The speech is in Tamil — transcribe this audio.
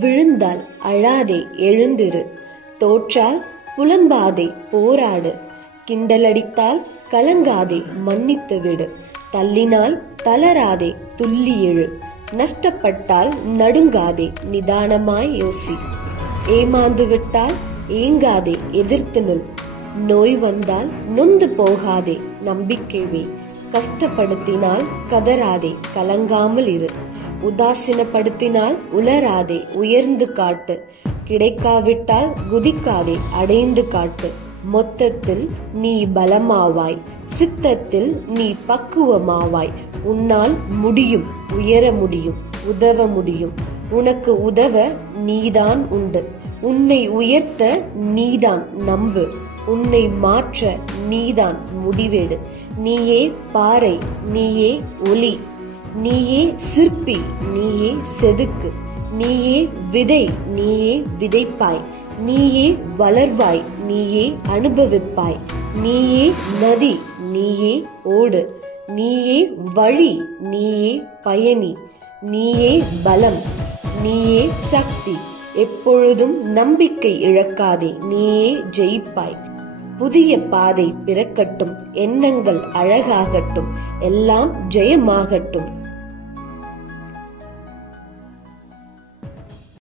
விழுந்தால் அழாதே எழுந்திரு. தோற்றால் புலம்பாதே போராடு. கிண்டலடித்தால் கலங்காதே மன்னித்து விடு. தள்ளினால் தளராதே துள்ளி எழு. நஷ்டப்பட்டால் நடுங்காதே நிதானமாய் யோசி. ஏமாந்து விட்டால் ஏங்காதே எதிர்த்து நில். நோய் வந்தால் நொந்து போகாதே நம்பிக்கை வை. கஷ்டப்படுத்தினால் கதறாதே கலங்காமல் இரு. உதாசீனப்படுத்தினால் உளராதே உயர்ந்து காட்டு. கிடைக்காவிட்டால் குதிக்காதே அடைந்து காட்டு. மொத்தத்தில் நீ பலமாவாய், சித்தத்தில் நீ பக்குவமாவாய். உன்னால் முடியும், உயர முடியும், உதவ முடியும். உனக்கு உதவ நீதான் உண்டு. உன்னை உயர்த்த நீதான் நம்பு. உன்னை மாற்ற நீதான் முடிவெடு. நீயே பாறை, நீயே ஒளி, நீயே சிற்பி, நீயே செதுக்கு. நீயே விதை, நீயே விதைப்பாய். நீயே வளர்வாய், நீயே அனுபவிப்பாய். நீயே நதி, நீயே ஓடு. நீயே வழி, நீயே பயணி. நீயே பலம், நீயே சக்தி. எப்பொழுதும் நம்பிக்கை இழக்காதே, நீயே ஜெயிப்பாய். புதிய பாதை பிறக்கட்டும், எண்ணங்கள் அழகாகட்டும், எல்லாம் ஜெயமாகட்டும்.